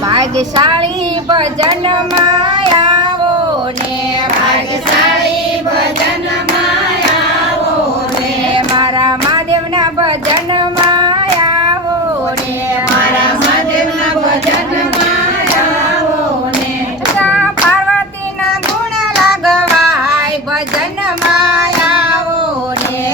ભાગ્યશાળી ભજન માં આવો ને ભાગ્યશાળી ભજન માં આવો ને મારા મહાદેવના ભજન માં આવો ને મારા મહાદેવના ભજન માં આવો ને પાર્વતીના ગુણ લાગવાય ભજન માં આવો ને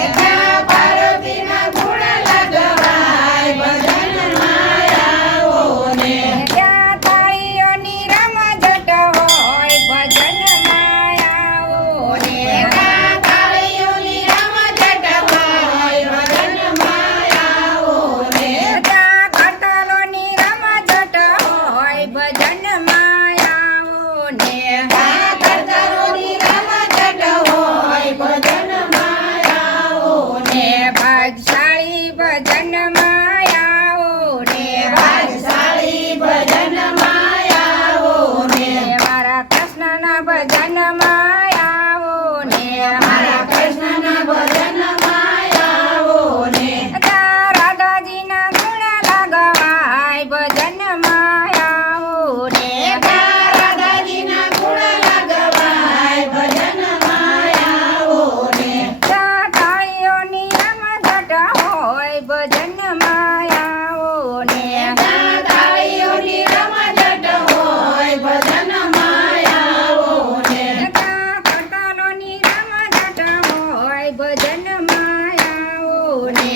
પાર્વતીના ગુણ લાગવાય ભજન માં આવો ને ત્યાં તાળીઓની રમઝટ હોય ભજન માં આવો ને ત્યાં તાળીઓની રમઝટ હોય ભજન માં આવો ને ત્યાં કરતાલોની રમઝટ હોય ભજન માં આવો ને ત્યાં કરતાલોની રમઝટ હોય ભજન માં આવો ને ભાગ્યશાળી ભજન માં આવો ને ભાગ્યશાળી ભજન માં આવો ને મારા કૃષ્ણના ભજન માં આવો ને મારા કૃષ્ણના ભજન માં આવો ને રાધાજીના ગુણ લાગવાય ભજન માં આવો ને રાધાજીના ગુણ લાગવાય ભજન માં આવો ને તાળીઓની રમઝટ હોય ભજન માં આવો ને તાળીઓની રમઝટ હોય ભજન માં આવો ને કરતાલોની રમઝટ હોય ભજન માં આવો ને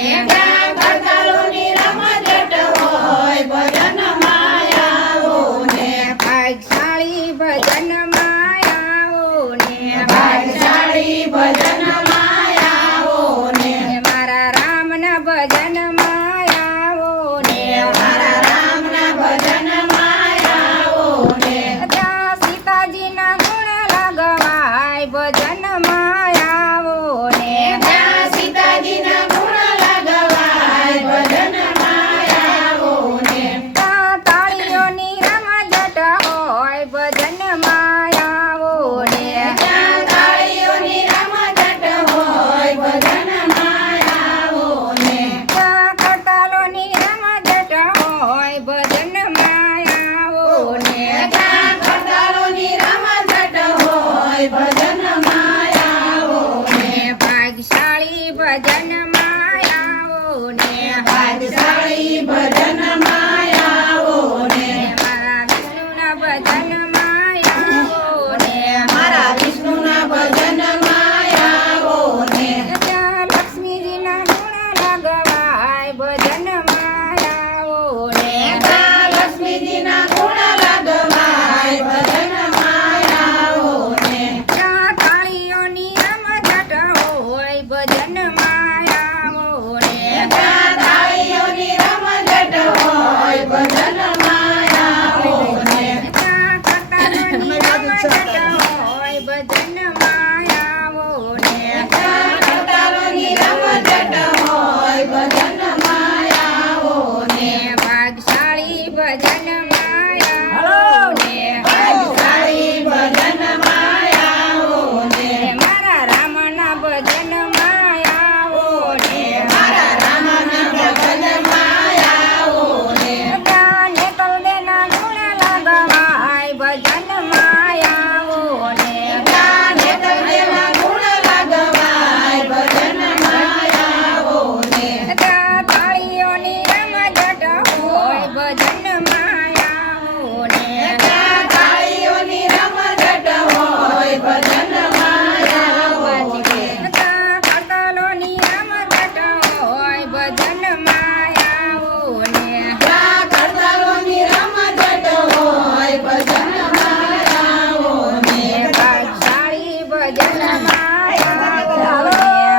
કરતાલોની રમઝટ હોય ભજન માં આવો ને ભાગ્યશાળી ભજન માં આવો ને ભાગ્યશાળી ભજન માં આવો ને મારા રામના ભજન માં આવો ને મારા રામના ભજન માં આવો ને ત્યાં સીતાજીના ગુણ લાગવાય ભજન માં આવો ને ત્યાં સીતાજીના ગુણ લાગવાય ભજન માં આવો ને ત્યાં તાળીઓની રમઝટ હોય ભજન માં આવો ને ત્યાં તાળીઓની રમઝટ હોય ભજન માં આવો ને ત્યાં કરતાલોની રમઝટ હોય ભજન માં આવો ને ત્યાં કરતાલોની રમઝટ હોય ભજન માં આવો ને ભાગ્યશાળી ભજન માં આવો ને ભાગ્યશાળી ભજન માં આવો ને મારા વિષ્ણુના ભજન માં આવો ને મારા વિષ્ણુના ભજન માં આવો ને ત્યાં લક્ષ્મીજીના ગુણ લાગવાય ભજન માં આવો ને ત્યાં લક્ષ્મીજીના ગુણ લાગવાય ભજન માં આવો ને ત્યાં તાળીઓની રમઝટ હોય ભજન માં આવો ને ત્યાં તાળીઓની રમઝટ હોય ભજન માં આવો ને ત્યાં કરતાલોની રમઝટ હોય ભજન માં આવો ને ત્યાં કરતાલોની રમઝટ હોય ભજન માં આવો ને ભાગ્યશાળી ભજન માં આવો ને ભાગ્યશાળી ભજન માં આવો ને મારા રામના ભજન માં આવો ને મારા રામના ભજન માં આવો ને ત્યાં નેતલદેના ગુણ લાગવાય ભજન માં આવો ને ત્યાં નેતલદેના ગુણ લાગવાય ભજન માં આવો ને ત્યાં તાળીઓની રમઝટ હોય ભજન માં આવો ને ત્યાં તાળીઓની રમઝટ હોય ભજન માં આવો ને ત્યાં કરતાલોની રમઝટ હોય ભજન માં આવો ને ત્યાં કરતાલોની રમઝટ હોય ભજન માં આવો ને ભાગ્યશાળી ભજન માં આવો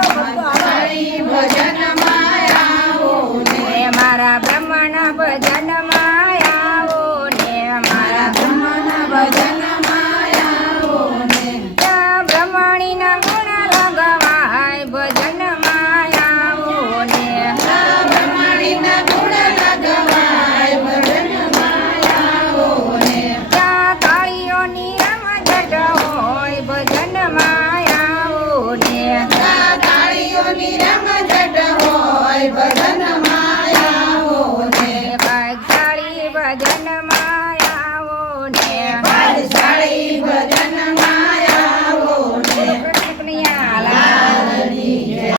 ભાગ્યશાળી ભજન માં આવો ને મારા બ્રહ્મના ભજન માં આવો ને મારા બ્રહ્મના ભજન માં આવો ને ત્યાં બ્રહ્મણીના ગુણ લાગવાય ભજન માં આવો ને ત્યાં બ્રહ્મણીના ગુણ લાગવાય ભજન માં આવો ને ત્યાં તાળીઓની રમઝટ હોય ભજન માં આવો ને ત્યાં તાળીઓની રમઝટ હોય ભજન માં આવો ભજનમાં